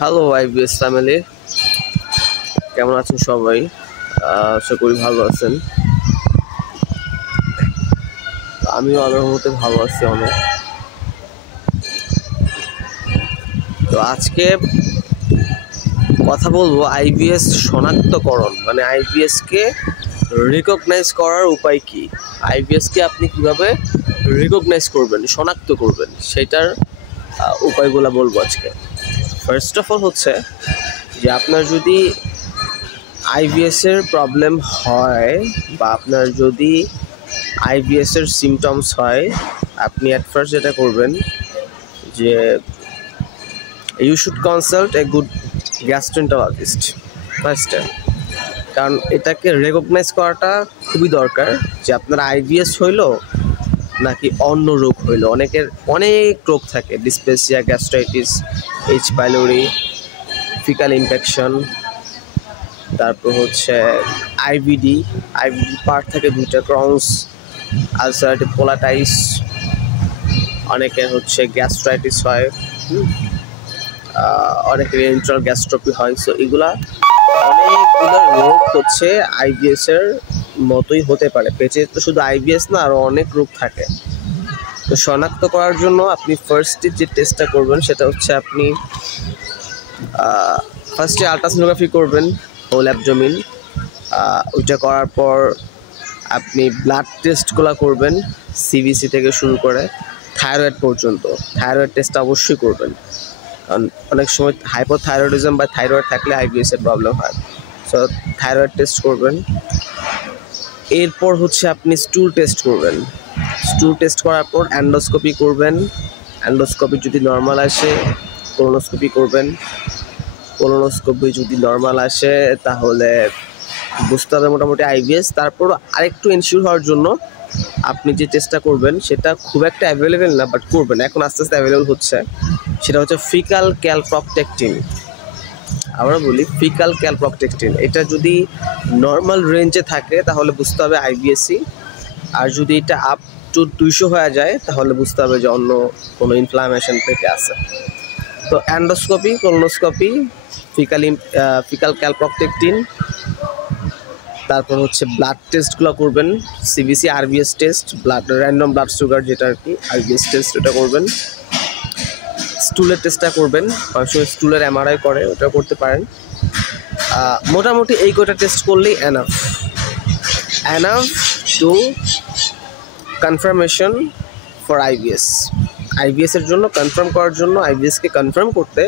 Hello IBS family, কেমন আছেন সবাই? আশা করি ভালো আছেন। আমিও আল্লাহর রহমতে ভালো আছি অনেক। তো আজকে কথা বলবো আইবিএস শনাক্তকরণ, মানে আইবিএস কে রিকগনাইজ করার উপায় কি। আইবিএস কে আপনি কিভাবে রিকগনাইজ করবেন, শনাক্ত করবেন, সেটার উপায়গুলো বলবো আজকে। ফার্স্ট অফ অল হচ্ছে যে আপনার যদি আইবিএসের প্রবলেম হয় বা আপনার যদি আইবিএসের সিমটমস হয়, আপনি অ্যাট ফার্স্ট যেটা করবেন যে you should consult a good gastroenterologist ফার্স্টে। কারণ এটাকে রেকগনাইজ করাটা খুবই দরকার যে আপনার আইবিএস হইলো নাকি অন্য রোগ হইলো। অনেকের অনেক রোগ থাকে, dyspepsia, gastritis, H pylori, faecal infection, তারপর হচ্ছে আইবিডি পার্ট থাকে দুইটা, ক্রনস, আলসারেটিভ কোলাইটিস, অনেকের হচ্ছে গ্যাস্ট্রাইটিস হয়, অনেকের ইন্ট্রাল গ্যাস্ট্রোপি হয়। সো এগুলা অনেকগুলো রোগ হচ্ছে আইবিএস এর মতোই হতে পারে। পেটে তো শুধু আইবিএস না, আরও অনেক রোগ থাকে। তো শনাক্ত করার জন্য আপনি ফার্স্টে যে টেস্টটা করবেন সেটা হচ্ছে আপনি ফার্স্টে আলট্রাসোনোগ্রাফি করবেন, হোল অ্যাবডোমেন। ওইটা করার পর আপনি ব্লাড টেস্টগুলো করবেন, সিবিসি থেকে শুরু করে থাইরয়েড পর্যন্ত। থাইরয়েড টেস্ট অবশ্যই করবেন, কারণ অনেক সময় হাইপোথাইরয়েডিজম বা থাইরয়েড থাকলে আইবিএসের প্রবলেম হয়। সো থাইরয়েড টেস্ট করবেন। এরপর হচ্ছে আপনি স্টুল টেস্ট করবেন। স্টুল টেস্ট করার পর অ্যান্ডোস্কোপি করবেন। অ্যান্ডোস্কোপি যদি নর্মাল আসে কোলোনোস্কোপি করবেন। কোলোনোস্কোপি যদি নর্মাল আসে তাহলে বুঝতে হবে মোটামুটি আইবিএস। তারপর আরেকটু এনশিওর হওয়ার জন্য আপনি যে টেস্টটা করবেন সেটা খুব একটা অ্যাভেলেবেল না, বাট করবেন, এখন আস্তে আস্তে অ্যাভেলেবেল হচ্ছে। সেটা হচ্ছে ফিকাল ক্যালপ্রক্টেকটিন। আমরা বলি ফিকাল ক্যালপ্রক্টেকটিন। এটা যদি নর্মাল রেঞ্জে থাকে তাহলে বুঝতে হবে আইবিএসসি, আর যদি এটা আপ টু 200 হয়ে যায় তাহলে বুঝতে হবে যে অন্য কোনো ইনফ্লামেশন থেকে আছে। তো অ্যান্ডোস্কোপি, কোলোনোস্কোপি, ফিকাল ক্যালপ্রক্টেকটিন, তারপর হচ্ছে ব্লাড টেস্টগুলো করবেন, CBC, RBS test, blood random blood sugar যেটা আর কি, আরবিএস টেস্ট ওটা করবেন। স্টুলের টেস্টটা করবেন, অনেক সময় স্টুলের এমআরআই করে, ওটা করতে পারেন। মোটামুটি এই কটা টেস্ট করলেই enough to confirmation for IBS. আইবিএসের জন্য কনফার্ম করার জন্য, আইবিএসকে কনফার্ম করতে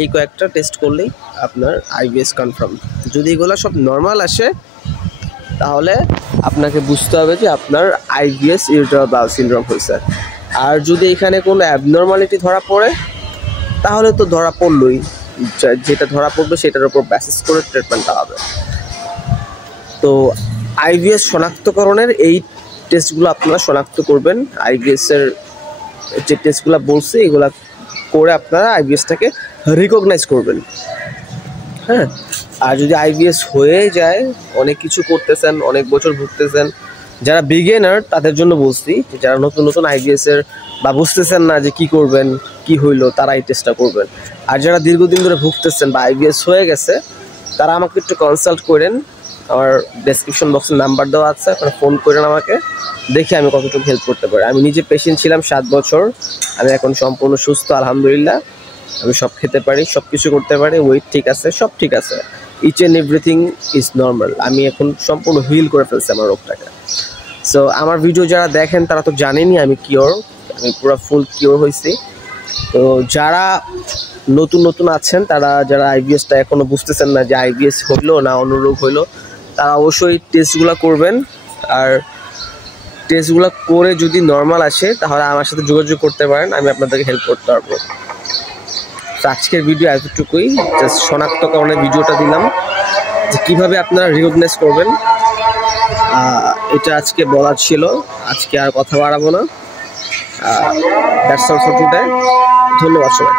এই কয়েকটা টেস্ট করলেই আপনার আইবিএস কনফার্ম। যদি এগুলো সব নর্মাল আসে তাহলে আপনাকে বুঝতে হবে যে আপনার আইবিএস ইরিটেবল বাউল সিনড্রোম হয়েছে। আর যদি এখানে কোনো অ্যাবনর্মালিটি ধরা পড়ে তাহলে তো ধরা পড়লই, যেটা ধরা পড়বে সেটার উপর বেসিস করে ট্রিটমেন্টটা হবে। তো আইবিএস শনাক্তকরণের এই টেস্টগুলো আপনারা শনাক্ত করবেন। আইবিএসের যে টেস্টগুলো বলছি এগুলো করে আপনারা আইবিএসটাকে রিকগনাইজ করবেন। হ্যাঁ, আর যদি আইবিএস হয়ে যায়, অনেক কিছু করতেছেন, অনেক বছর ভুগতেছেন, যারা বিগিনার তাদের জন্য বলছি, যারা নতুন নতুন আইবিএসের বা বুঝতেছেন না যে কি করবেন, কি হইলো, তারা এই টেস্টটা করবেন। আর যারা দীর্ঘদিন ধরে ভুগতেছেন বা আইবিএস হয়ে গেছে তারা আমাকে একটু কনসাল্ট করেন। আমার ডেসক্রিপশন বক্সে নাম্বার দেওয়া আছে, আপনারা ফোন করেন আমাকে, দেখি আমি কতটুকু হেল্প করতে পারি। আমি নিজে পেশেন্ট ছিলাম 7 বছর, আমি এখন সম্পূর্ণ সুস্থ আলহামদুলিল্লাহ। আমি সব খেতে পারি, সব কিছু করতে পারি, ওয়েট ঠিক আছে, সব ঠিক আছে, each and everything is normal. আমি এখন সম্পূর্ণ হিল করে ফেলছি আমার রোগটাকে। সো আমার ভিডিও যারা দেখেন তারা তো জানেনই আমি কিওর, আমি পুরো ফুল কিওর হয়েছি। তো যারা নতুন নতুন আছেন, তারা যারা আইবিএসটা এখনও বুঝতেছেন না যে আইবিএস হইলো না অন্য রোগ হইলো, তারা অবশ্যই টেস্টগুলো করবেন। আর টেস্টগুলো করে যদি নর্মাল আসে তাহলে আমার সাথে যোগাযোগ করতে পারেন, আমি আপনাদেরকে হেল্প করতে পারবো। তো আজকের ভিডিও এতটুকুই, জাস্ট শনাক্তকরণের ভিডিওটা দিলাম যে কীভাবে আপনারা রিকগনাইজ করবেন, এটা আজকে বলার ছিল। আজকে আর কথা বাড়াবো না। That's all for today. ধন্যবাদ সবাই।